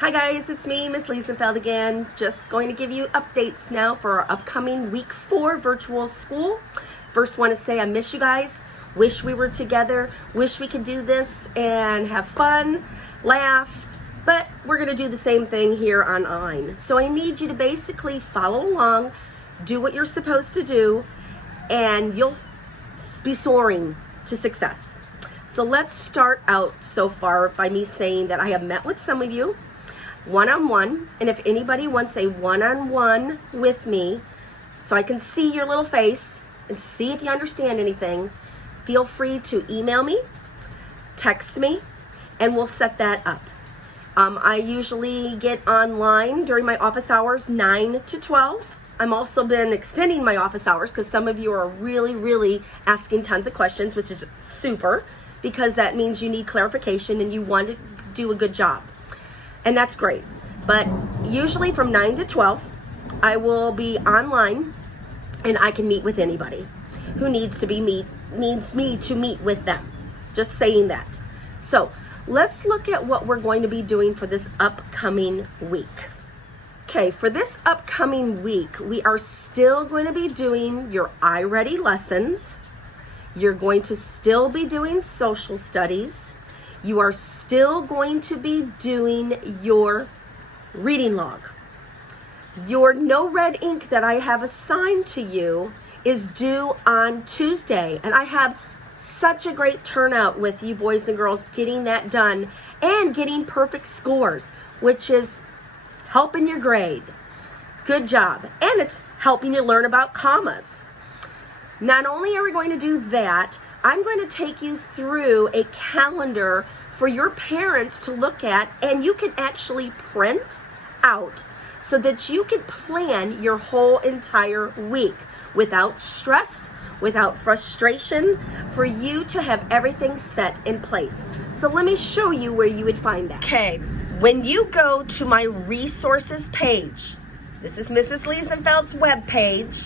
Hi guys, it's me, Miss Liesenfeld again. Just going to give you updates now for our upcoming week 4 virtual school. First want to say I miss you guys. Wish we were together. Wish we could do this and have fun, laugh. But we're going to do the same thing here online. So I need you to basically follow along, do what you're supposed to do, and you'll be soaring to success. So let's start out so far by me saying that I have met with some of you one-on-one, and if anybody wants a one-on-one with me so I can see your little face and see if you understand anything, feel free to email me, text me, and we'll set that up. I usually get online during my office hours 9 to 12. I'm also been extending my office hours because some of you are really asking tons of questions, which is super, because that means you need clarification and you want to do a good job. And that's great. But usually from 9 to 12, I will be online and I can meet with anybody who needs me to meet with them. Just saying that. So let's look at what we're going to be doing for this upcoming week. Okay, for this upcoming week, we are still going to be doing your iReady lessons. You're going to still be doing social studies. You are still going to be doing your reading log. Your no red ink that I have assigned to you is due on Tuesday, and I have such a great turnout with you boys and girls getting that done and getting perfect scores, which is helping your grade. Good job. And it's helping you learn about commas. Not only are we going to do that, I'm going to take you through a calendar for your parents to look at, and you can actually print out so that you can plan your whole entire week without stress, without frustration, for you to have everything set in place. So let me show you where you would find that. Okay, when you go to my resources page, this is Mrs. Liesenfeld's web page,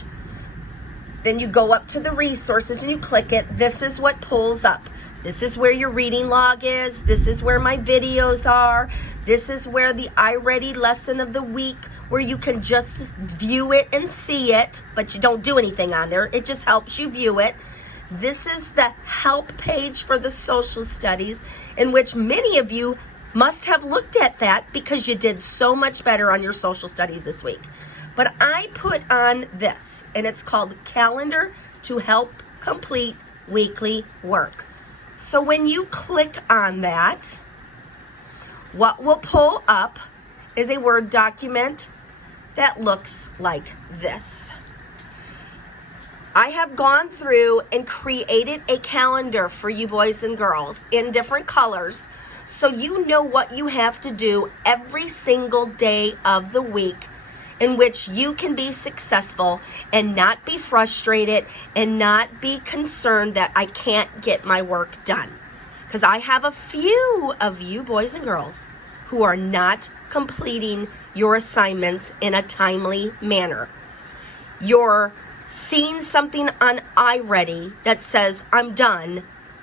then you go up to the resources and you click it. This is what pulls up. This is where your reading log is. This is where my videos are. This is where the iReady lesson of the week, where you can just view it and see it, but you don't do anything on there. It just helps you view it. This is the help page for the social studies, in which many of you must have looked at that because you did so much better on your social studies this week. But I put on this, and it's called Calendar to Help Complete Weekly Work. So when you click on that, what will pull up is a Word document that looks like this. I have gone through and created a calendar for you boys and girls in different colors, so you know what you have to do every single day of the week, in which you can be successful and not be frustrated and not be concerned that I can't get my work done. Because I have a few of you boys and girls who are not completing your assignments in a timely manner. You're seeing something on iReady that says I'm done,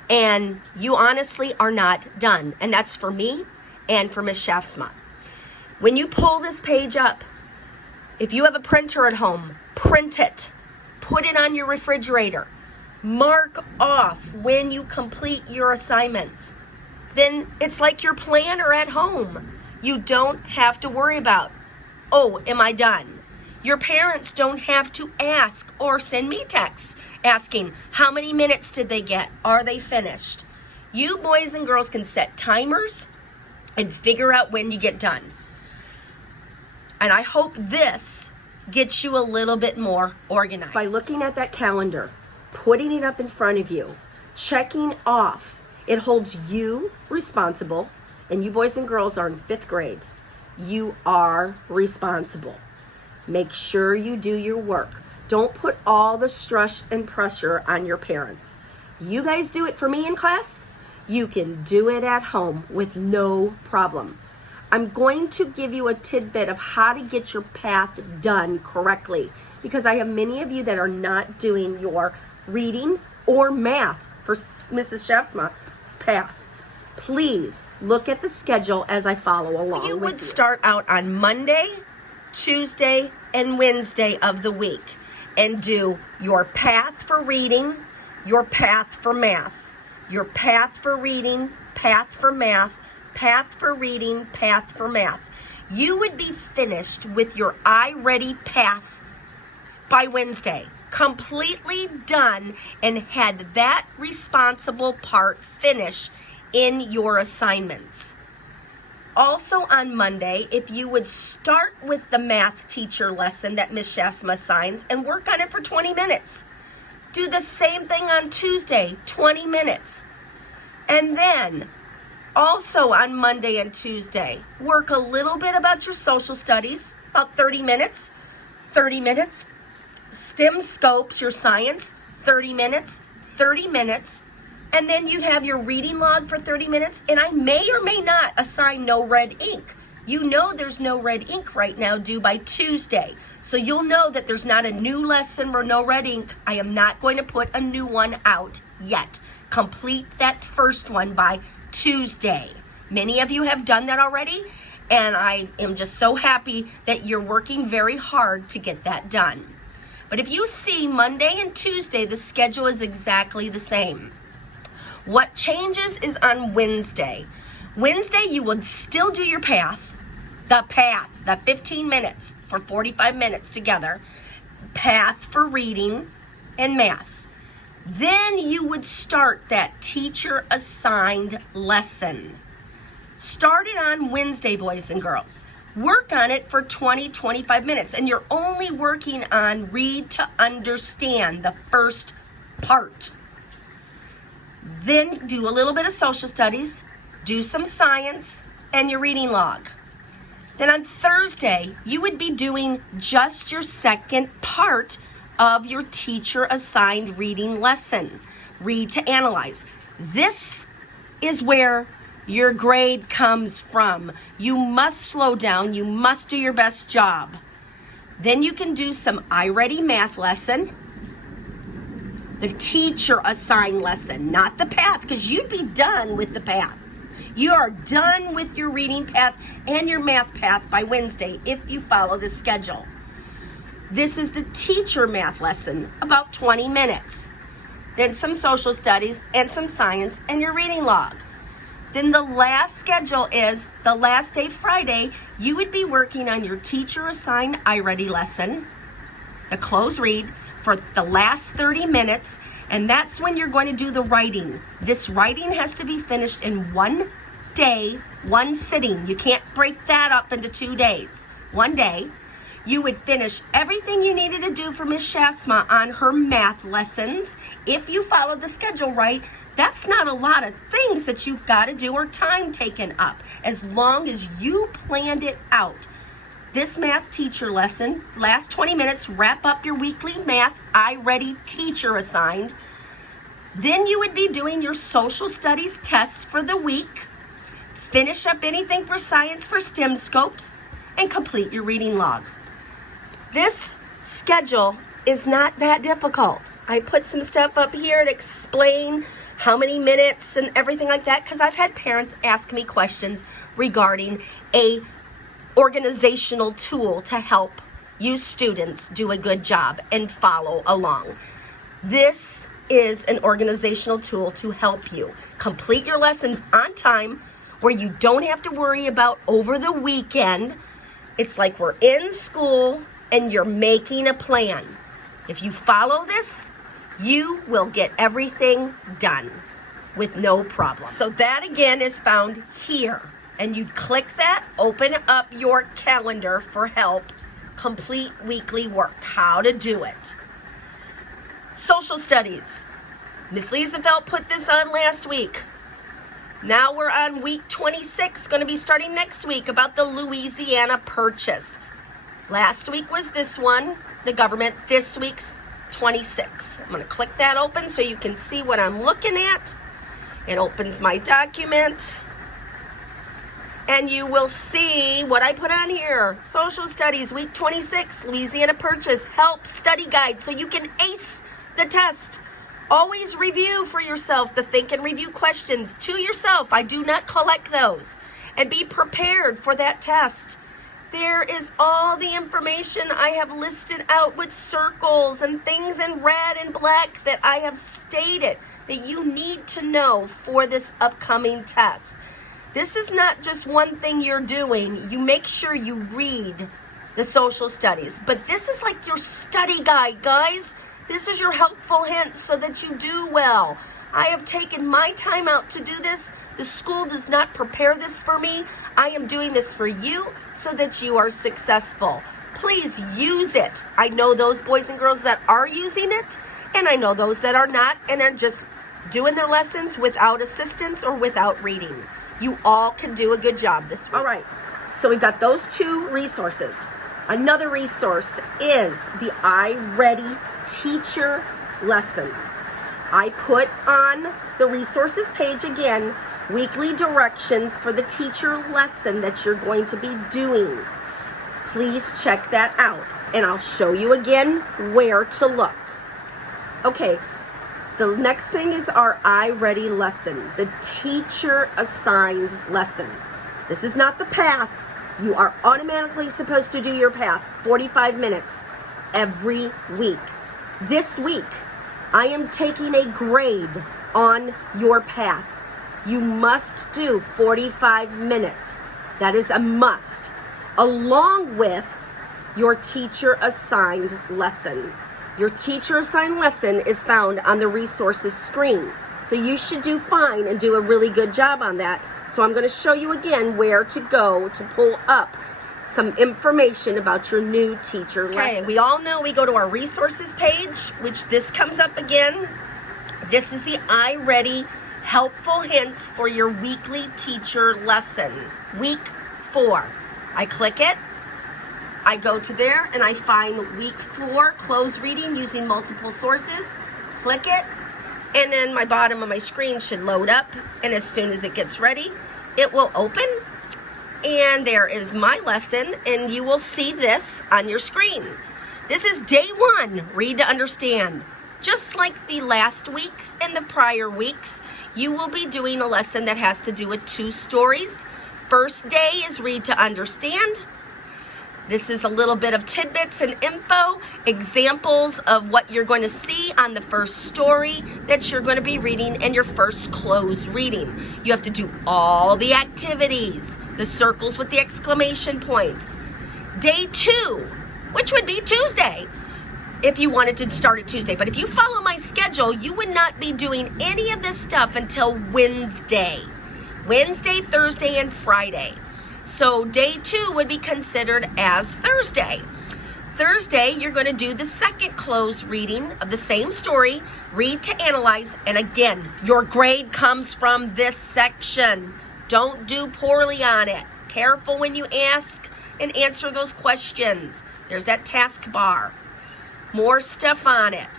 and you honestly are not done. And that's for me and for Miss Shafsma. When you pull this page up, if you have a printer at home, print it. Put it on your refrigerator. Mark off when you complete your assignments. Then it's like your planner at home. You don't have to worry about, oh, am I done? Your parents don't have to ask or send me texts asking, how many minutes did they get? Are they finished? You boys and girls can set timers and figure out when you get done. And I hope this gets you a little bit more organized. By looking at that calendar, putting it up in front of you, checking off, it holds you responsible, and you boys and girls are in 5th grade. You are responsible. Make sure you do your work. Don't put all the stress and pressure on your parents. You guys do it for me in class. You can do it at home with no problem. I'm going to give you a tidbit of how to get your path done correctly, because I have many of you that are not doing your reading or math for Mrs. Shafsma's path. Please look at the schedule as I follow along. You would start out on Monday, Tuesday, and Wednesday of the week and do your path for reading, your path for math, your path for reading, path for math, path for reading, path for math. You would be finished with your iReady path by Wednesday, completely done, and had that responsible part finish in your assignments. Also on Monday, if you would start with the math teacher lesson that Ms. Shasma assigns and work on it for 20 minutes. Do the same thing on Tuesday, 20 minutes. And then also on Monday and Tuesday, work a little bit about your social studies, about 30 minutes, 30 minutes. STEM scopes, your science, 30 minutes, 30 minutes. And then you have your reading log for 30 minutes. And I may or may not assign no red ink. You know there's no red ink right now due by Tuesday. So you'll know that there's not a new lesson or no red ink. I am not going to put a new one out yet. Complete that first one by Tuesday. Many of you have done that already, and I am just so happy that you're working very hard to get that done. But if you see Monday and Tuesday, the schedule is exactly the same. What changes is on Wednesday. Wednesday, you would still do your path, the 15 minutes for 45 minutes together, path for reading and math. Then you would start that teacher-assigned lesson. Start it on Wednesday, boys and girls. Work on it for 20-25 minutes, and you're only working on read to understand, the first part. Then do a little bit of social studies, do some science, and your reading log. Then on Thursday, you would be doing just your second part of your teacher-assigned reading lesson, read to analyze. This is where your grade comes from. You must slow down. You must do your best job. Then you can do some iReady math lesson, the teacher-assigned lesson, not the path, because you'd be done with the path. You are done with your reading path and your math path by Wednesday if you follow the schedule. This is the teacher math lesson, about 20 minutes. Then some social studies and some science and your reading log. Then the last schedule is the last day, Friday, you would be working on your teacher-assigned iReady lesson, the close read, for the last 30 minutes, and that's when you're going to do the writing. This writing has to be finished in one day, one sitting. You can't break that up into 2 days. One day. You would finish everything you needed to do for Ms. Shasma on her math lessons. If you followed the schedule right, that's not a lot of things that you've got to do or time taken up, as long as you planned it out. This math teacher lesson, last 20 minutes, wrap up your weekly math iReady teacher assigned. Then you would be doing your social studies tests for the week, finish up anything for science for STEM scopes, and complete your reading log. This schedule is not that difficult. I put some stuff up here to explain how many minutes and everything like that, because I've had parents ask me questions regarding a organizational tool to help you students do a good job and follow along. This is an organizational tool to help you complete your lessons on time, where you don't have to worry about over the weekend. It's like we're in school and you're making a plan. If you follow this, you will get everything done with no problem. So that again is found here. And you click that, open up your calendar for help, complete weekly work, how to do it. Social studies. Miss Liesefeld put this on last week. Now we're on week 26, going to be starting next week, about the Louisiana Purchase. Last week was this one, the government. This week's 26. I'm going to click that open so you can see what I'm looking at. It opens my document. And you will see what I put on here. Social Studies, week 26, Louisiana Purchase, help study guide so you can ace the test. Always review for yourself the think and review questions to yourself. I do not collect those. And be prepared for that test. There is all the information I have listed out with circles and things in red and black that I have stated that you need to know for this upcoming test. This is not just one thing you're doing. You make sure you read the social studies. But this is like your study guide, guys. This is your helpful hints so that you do well. I have taken my time out to do this. The school does not prepare this for me. I am doing this for you so that you are successful. Please use it. I know those boys and girls that are using it, and I know those that are not and are just doing their lessons without assistance or without reading. You all can do a good job this week. All right, so we've got those two resources. Another resource is the iReady teacher lesson. I put on the resources page again weekly directions for the teacher lesson that you're going to be doing. Please check that out, and I'll show you again where to look. Okay, the next thing is our iReady lesson, the teacher assigned lesson. This is not the path. You are automatically supposed to do your path 45 minutes every week. This week, I am taking a grade on your path. You must do 45 minutes. That is a must, along with your teacher assigned lesson. Your teacher assigned lesson is found on the resources screen. So you should do fine and do a really good job on that. So I'm going to show you again where to go to pull up some information about your new teacher lesson. Okay, we all know we go to our resources page, which this comes up again. This is the iReady helpful hints for your weekly teacher lesson, week 4. I click it, I go to there, and I find week 4 close reading using multiple sources. Click it, and then my bottom of my screen should load up, and as soon as it gets ready, it will open, and there is my lesson, and you will see this on your screen. This is day 1, read to understand. Just like the last weeks and the prior weeks, you will be doing a lesson that has to do with 2 stories. First day is read to understand. This is a little bit of tidbits and info, examples of what you're going to see on the first story that you're going to be reading in your first closed reading. You have to do all the activities, the circles with the exclamation points. Day 2, which would be Tuesday, if you wanted to start it Tuesday. But if you follow my schedule, you would not be doing any of this stuff until Wednesday, Thursday, and Friday. So day 2 would be considered as Thursday. Thursday, you're going to do the second closed reading of the same story, read to analyze, and again, your grade comes from this section. Don't do poorly on it. Careful when you ask and answer those questions. There's that task bar. More stuff on it.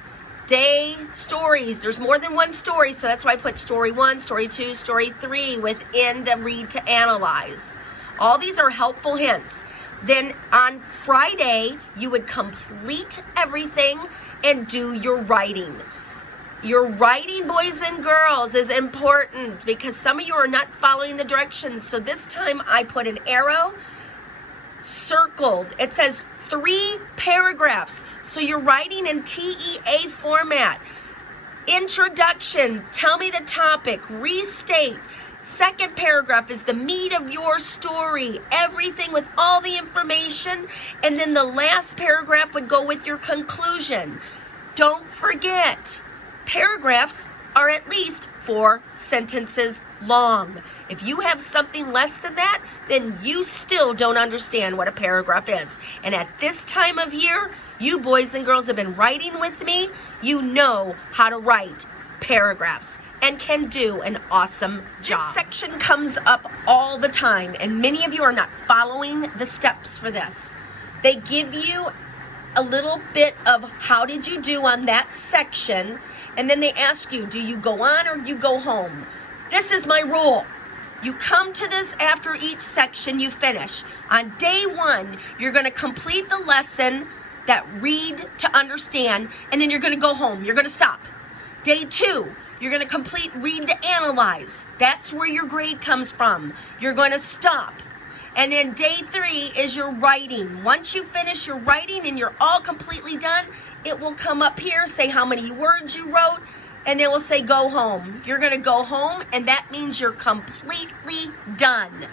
Day stories. There's more than one story, so that's why I put story 1, story 2, story 3 within the read to analyze. All these are helpful hints. Then on Friday, you would complete everything and do your writing. Your writing, boys and girls, is important because some of you are not following the directions. So this time I put an arrow circled. It says 3 paragraphs. So you're writing in TEA format. Introduction, tell me the topic, restate. Second paragraph is the meat of your story, everything with all the information. And then the last paragraph would go with your conclusion. Don't forget, paragraphs are at least 4 sentences long. If you have something less than that, then you still don't understand what a paragraph is. And at this time of year, you boys and girls have been writing with me. You know how to write paragraphs and can do an awesome job. This section comes up all the time, and many of you are not following the steps for this. They give you a little bit of how did you do on that section, and then they ask you, do you go on or you go home? This is my rule. You come to this after each section you finish. On day 1, you're going to complete the lesson that read to understand, and then you're going to go home. You're going to stop. Day 2, you're going to complete read to analyze. That's where your grade comes from. You're going to stop. And then day 3 is your writing. Once you finish your writing and you're all completely done, it will come up here, say how many words you wrote, and it will say go home. You're going to go home, and that means you're completely done.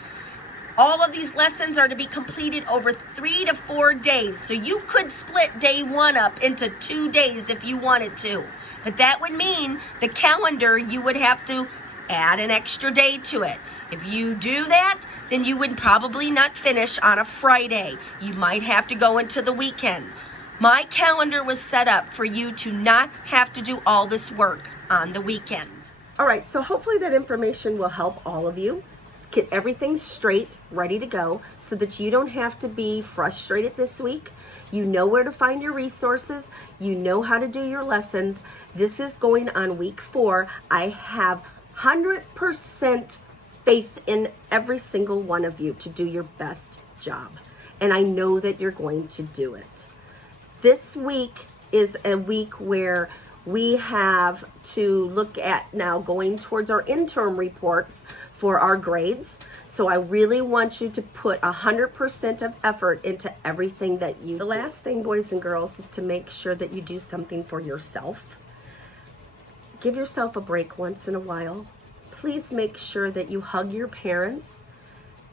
All of these lessons are to be completed over 3 to 4 days. So you could split day 1 up into 2 days if you wanted to. But that would mean the calendar, you would have to add an extra day to it. If you do that, then you would probably not finish on a Friday. You might have to go into the weekend. My calendar was set up for you to not have to do all this work on the weekend. All right, so hopefully that information will help all of you get everything straight, ready to go, so that you don't have to be frustrated this week. You know where to find your resources. You know how to do your lessons. This is going on week 4. I have 100% faith in every single one of you to do your best job. And I know that you're going to do it. This week is a week where we have to look at now going towards our interim reports for our grades. So I really want you to put 100% of effort into everything that you do. The last thing, boys and girls, is to make sure that you do something for yourself. Give yourself a break once in a while. Please make sure that you hug your parents.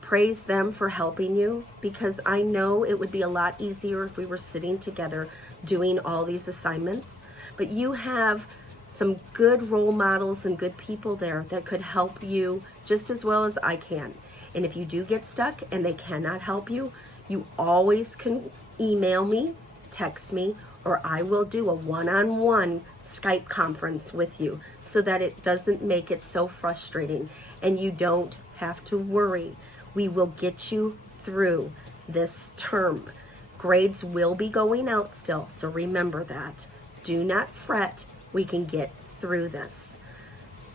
Praise them for helping you, because I know it would be a lot easier if we were sitting together doing all these assignments. But you have some good role models and good people there that could help you just as well as I can. And if you do get stuck and they cannot help you, you always can email me, text me, or I will do a one-on-one Skype conference with you so that it doesn't make it so frustrating and you don't have to worry. We will get you through this term. Grades will be going out still, so remember that. Do not fret. We can get through this.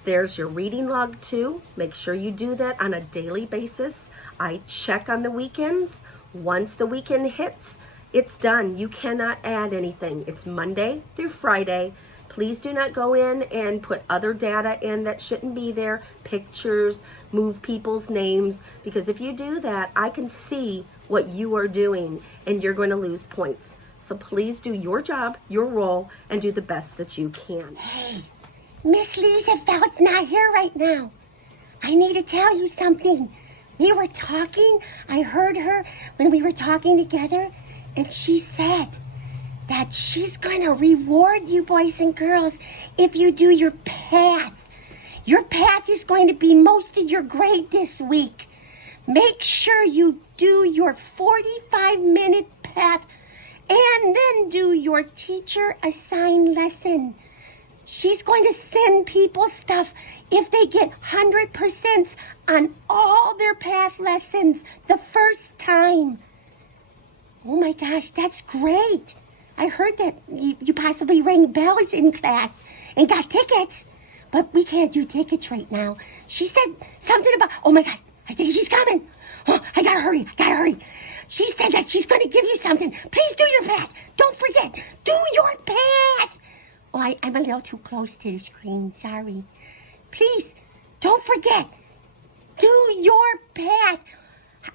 There's your reading log too. Make sure you do that on a daily basis. I check on the weekends. Once the weekend hits, it's done. You cannot add anything. It's Monday through Friday. Please do not go in and put other data in that shouldn't be there, pictures, move people's names, because if you do that, I can see what you are doing and you're going to lose points. So please do your job, your role, and do the best that you can. Hey, Miss Liesefeld's not here right now. I need to tell you something. We were talking, I heard her when we were talking together, and she said that she's going to reward you boys and girls if you do your path. Your path is going to be most of your grade this week. Make sure you do your 45-minute path and then do your teacher-assigned lesson. She's going to send people stuff if they get 100% on all their path lessons the first time. Oh my gosh, that's great. I heard that you possibly rang bells in class and got tickets, but we can't do tickets right now. She said something about, oh my God, I think she's coming. Oh, I gotta hurry. She said that she's going to give you something. Please do your path. Don't forget, do your path. Oh, I'm a little too close to the screen, sorry. Please, don't forget, do your path.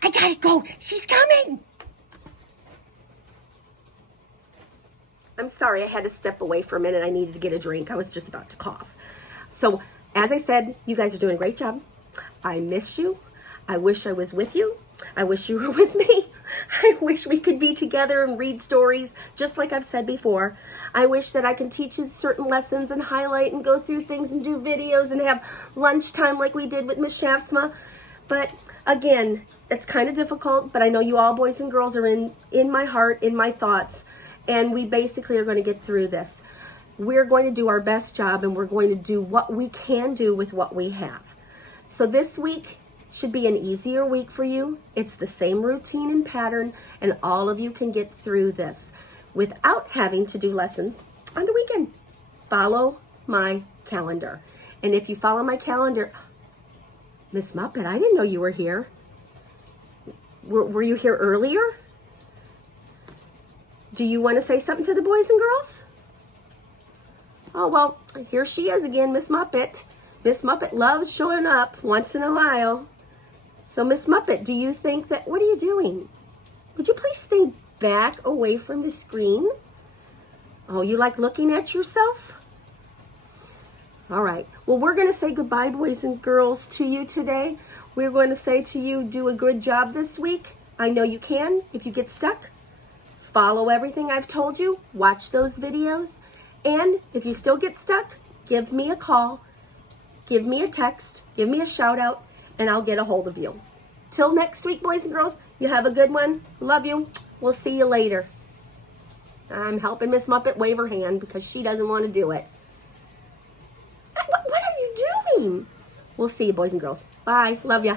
I gotta go, she's coming. I'm sorry, I had to step away for a minute. I needed to get a drink. I was just about to cough. So, as I said, you guys are doing a great job. I miss you. I wish I was with you. I wish you were with me. I wish we could be together and read stories, just like I've said before. I wish that I can teach you certain lessons and highlight and go through things and do videos and have lunchtime like we did with Miss Shafsma. But again, it's kind of difficult, but I know you all boys and girls are in my heart, in my thoughts, and we basically are going to get through this. We're going to do our best job, and we're going to do what we can do with what we have. So this week should be an easier week for you. It's the same routine and pattern, and all of you can get through this without having to do lessons on the weekend. Follow my calendar. And if you follow my calendar, Miss Muppet, I didn't know you were here. Were you here earlier? Do you want to say something to the boys and girls? Oh, well, here she is again, Miss Muppet. Miss Muppet loves showing up once in a while. So, Miss Muppet, do you think that, what are you doing? Would you please stay back away from the screen? Oh, you like looking at yourself? All right. Well, we're going to say goodbye, boys and girls, to you today. We're going to say to you, do a good job this week. I know you can if you get stuck. Follow everything I've told you. Watch those videos. And if you still get stuck, give me a call, give me a text, give me a shout out, and I'll get a hold of you. Till next week, boys and girls, you have a good one. Love you. We'll see you later. I'm helping Miss Muppet wave her hand because she doesn't want to do it. What are you doing? We'll see you, boys and girls. Bye. Love ya.